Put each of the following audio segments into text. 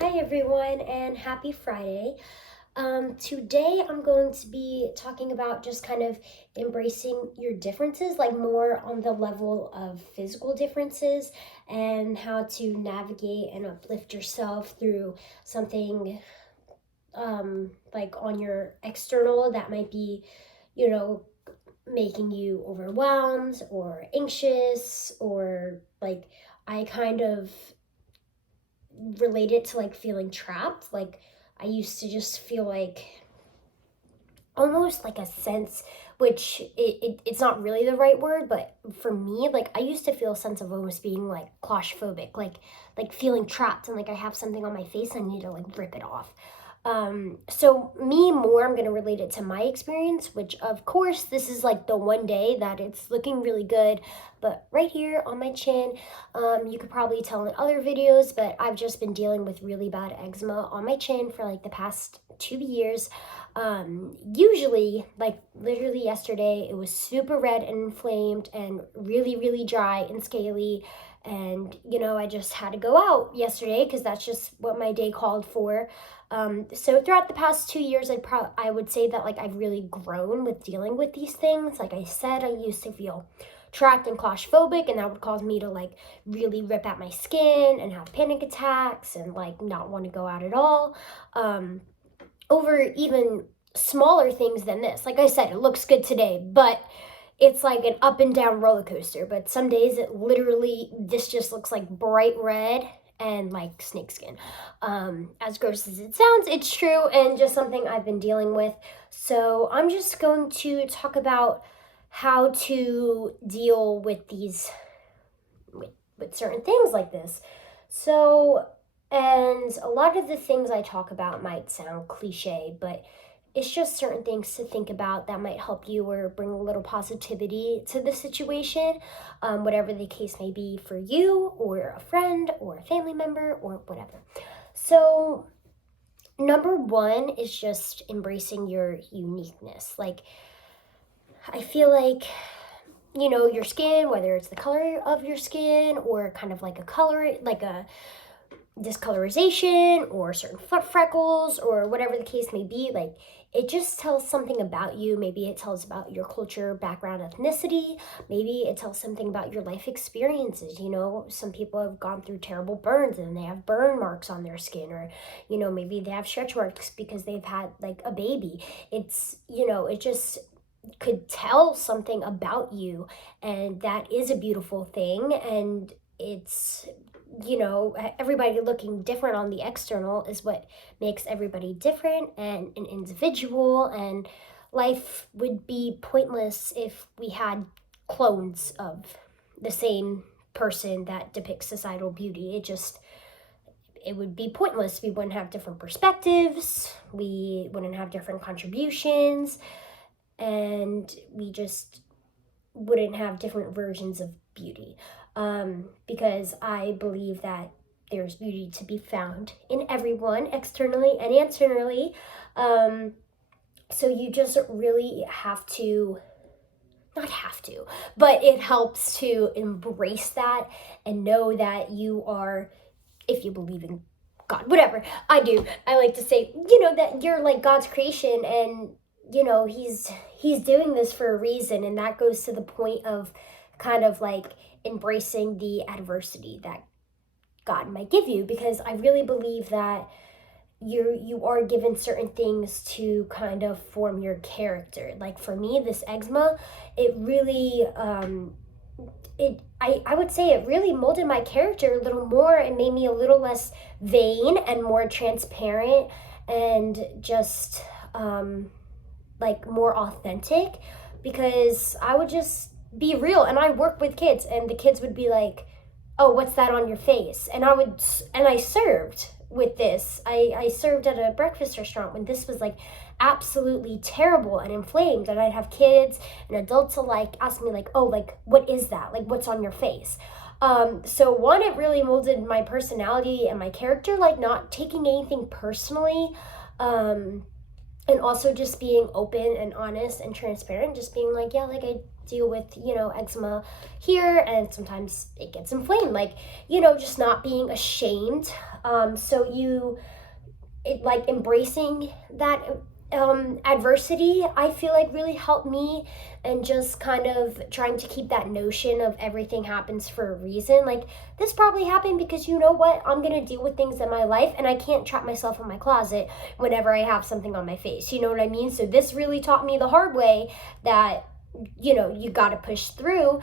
Hi everyone and happy Friday. Today I'm going to be talking about just kind of embracing your differences, like more on the level of physical differences and how to navigate and uplift yourself through something like on your external that might be, you know, making you overwhelmed or anxious or like I kind of relate it to like feeling trapped. Like I used to just feel like almost like a sense, which it's not really the right word, but for me, like I used to feel a sense of almost being like claustrophobic, like feeling trapped and like I have something on my face and I need to like rip it off. So me more, I'm gonna relate it to my experience, which of course this is like the one day that it's looking really good, but right here on my chin, you could probably tell in other videos, but I've just been dealing with really bad eczema on my chin for like the past 2 years. Usually, like literally yesterday, it was super red and inflamed and really, really dry and scaly. And, I just had to go out yesterday because that's just what my day called for. So throughout the past 2 years, I would say that like I've really grown with dealing with these things. Like I said, I used to feel trapped and claustrophobic, and that would cause me to like really rip at my skin and have panic attacks and like not want to go out at all. Over even smaller things than this. Like I said, it looks good today, but it's like an up and down roller coaster. But some days this just looks like bright red and like snakeskin. As gross as it sounds, it's true and just something I've been dealing with. So I'm just going to talk about how to deal with with certain things like this. So, and a lot of the things I talk about might sound cliche, but it's just certain things to think about that might help you or bring a little positivity to the situation, whatever the case may be for you or a friend or a family member or whatever. So, number one is just embracing your uniqueness. Like, I feel like your skin, whether it's the color of your skin or kind of like a color, like a discolorization or certain freckles or whatever the case may be, like it just tells something about you. Maybe it tells about your culture, background, ethnicity. Maybe it tells something about your life experiences. Some people have gone through terrible burns and they have burn marks on their skin, or maybe they have stretch marks because they've had like a baby. It just could tell something about you, and that is a beautiful thing. And it's everybody looking different on the external is what makes everybody different and an individual, and life would be pointless if we had clones of the same person that depicts societal beauty. It would be pointless. We wouldn't have different perspectives, we wouldn't have different contributions, and we just wouldn't have different versions of beauty. Because I believe that there's beauty to be found in everyone, externally and internally. So you just really have to, not have to, but it helps to embrace that and know that you are, if you believe in God, whatever. I do. I like to say, that you're like God's creation, and he's doing this for a reason, and that goes to the point of kind of like embracing the adversity that God might give you, because I really believe that you are given certain things to kind of form your character. Like for me, this eczema, it really I would say it really molded my character a little more and made me a little less vain and more transparent and just like more authentic, because I would just be real. And I work with kids, and the kids would be like, "Oh, what's that on your face?" And I served with this. I served at a breakfast restaurant when this was like absolutely terrible and inflamed, and I'd have kids and adults alike ask me like, "Oh, like what is that? Like what's on your face?" So one, it really molded my personality and my character, like not taking anything personally. and also just being open and honest and transparent, just being like, yeah, like I deal with, eczema here, and sometimes it gets inflamed, like, just not being ashamed. So like embracing that adversity, I feel like really helped me, and just kind of trying to keep that notion of everything happens for a reason. Like, this probably happened because, you know what, I'm gonna deal with things in my life, and I can't trap myself in my closet whenever I have something on my face, you know what I mean? So this really taught me the hard way that, you gotta push through.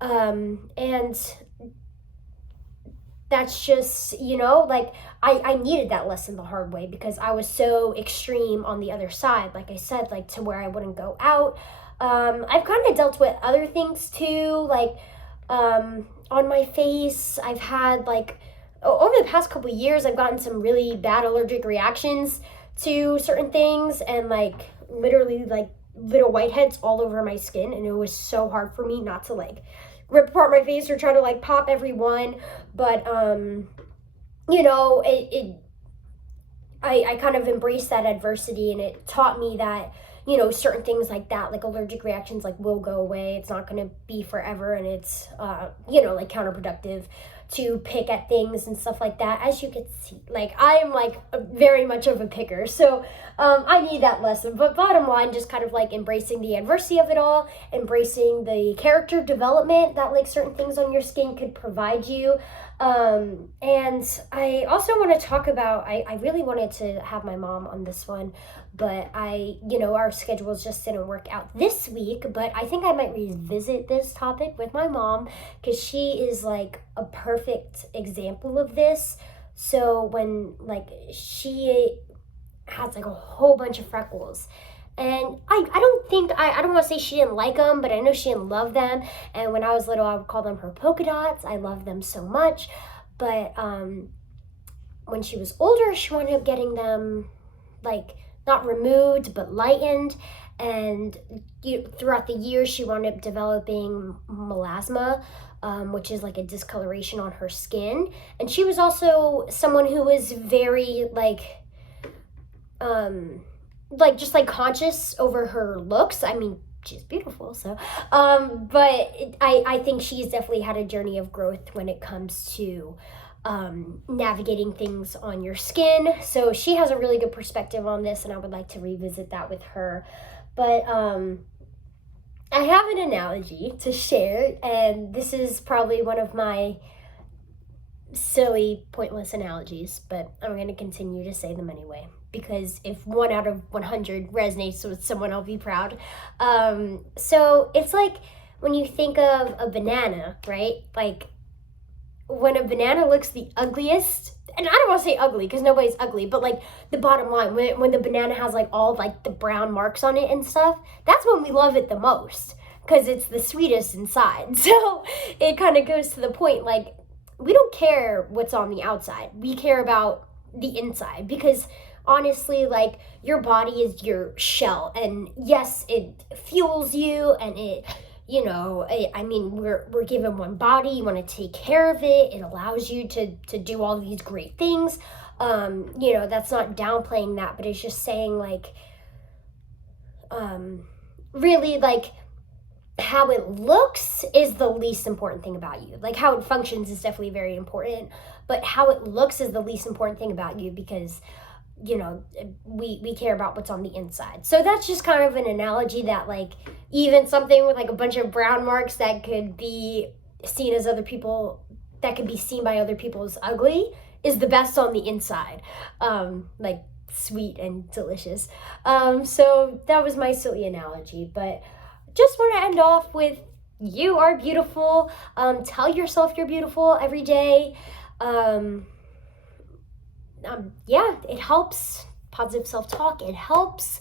And that's just, like, I needed that lesson the hard way, because I was so extreme on the other side, like I said, like, to where I wouldn't go out. I've kind of dealt with other things too, like, on my face, I've had, like, over the past couple years, I've gotten some really bad allergic reactions to certain things, and, like, literally, like, little whiteheads all over my skin, and it was so hard for me not to, like, rip apart my face or try to, like, pop every one. But I kind of embraced that adversity, and it taught me that, certain things like that, like allergic reactions, like, will go away. It's not going to be forever, and it's like, counterproductive to pick at things and stuff like that. As you can see, like, I am, like, very much of a picker, so I need that lesson. But bottom line, just kind of, like, embracing the adversity of it all, embracing the character development that, like, certain things on your skin could provide you. And I also want to talk about, I really wanted to have my mom on this one, but our schedules just didn't work out this week. But I think I might revisit this topic with my mom, because she is, like, a perfect example of this. So when, like, she has, like, a whole bunch of freckles, and I don't want to say she didn't like them, but I know she didn't love them. And when I was little, I would call them her polka dots. I love them so much. But when she was older, she wound up getting them, like, not removed, but lightened. And throughout the years, she wound up developing melasma, which is, like, a discoloration on her skin. And she was also someone who was very, just, like, conscious over her looks. I mean, she's beautiful, so but I think she's definitely had a journey of growth when it comes to navigating things on your skin. So she has a really good perspective on this, and I would like to revisit that with her. But I have an analogy to share, and this is probably one of my silly, pointless analogies, but I'm going to continue to say them anyway, because if 1 out of 100 resonates with someone, I'll be proud. So it's like when you think of a banana, right? Like, when a banana looks the ugliest, and I don't want to say ugly because nobody's ugly, but, like, the bottom line, when the banana has, like, all, like, the brown marks on it and stuff, that's when we love it the most, because it's the sweetest inside. So it kind of goes to the point, like, we don't care what's on the outside. We care about the inside, because honestly, like, your body is your shell, and yes, it fuels you, and it, I mean, we're given one body. You want to take care of it. It allows you to do all these great things. That's not downplaying that, but it's just saying, like, really, like, how it looks is the least important thing about you. Like, how it functions is definitely very important, but how it looks is the least important thing about you, because we care about what's on the inside. So that's just kind of an analogy that, like, even something with, like, a bunch of brown marks that could be seen as other people, that could be seen by other people as ugly, is the best on the inside, like, sweet and delicious. So that was my silly analogy, but just want to end off with, you are beautiful. Tell yourself you're beautiful every day. It helps. Positive self-talk, it helps.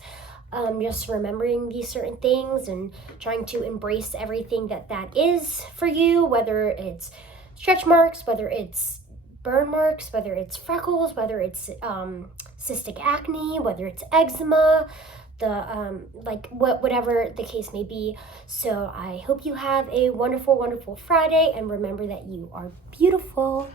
Just remembering these certain things and trying to embrace everything that is for you, whether it's stretch marks, whether it's burn marks, whether it's freckles, whether it's cystic acne, whether it's eczema, whatever the case may be. So I hope you have a wonderful, wonderful Friday, and remember that you are beautiful.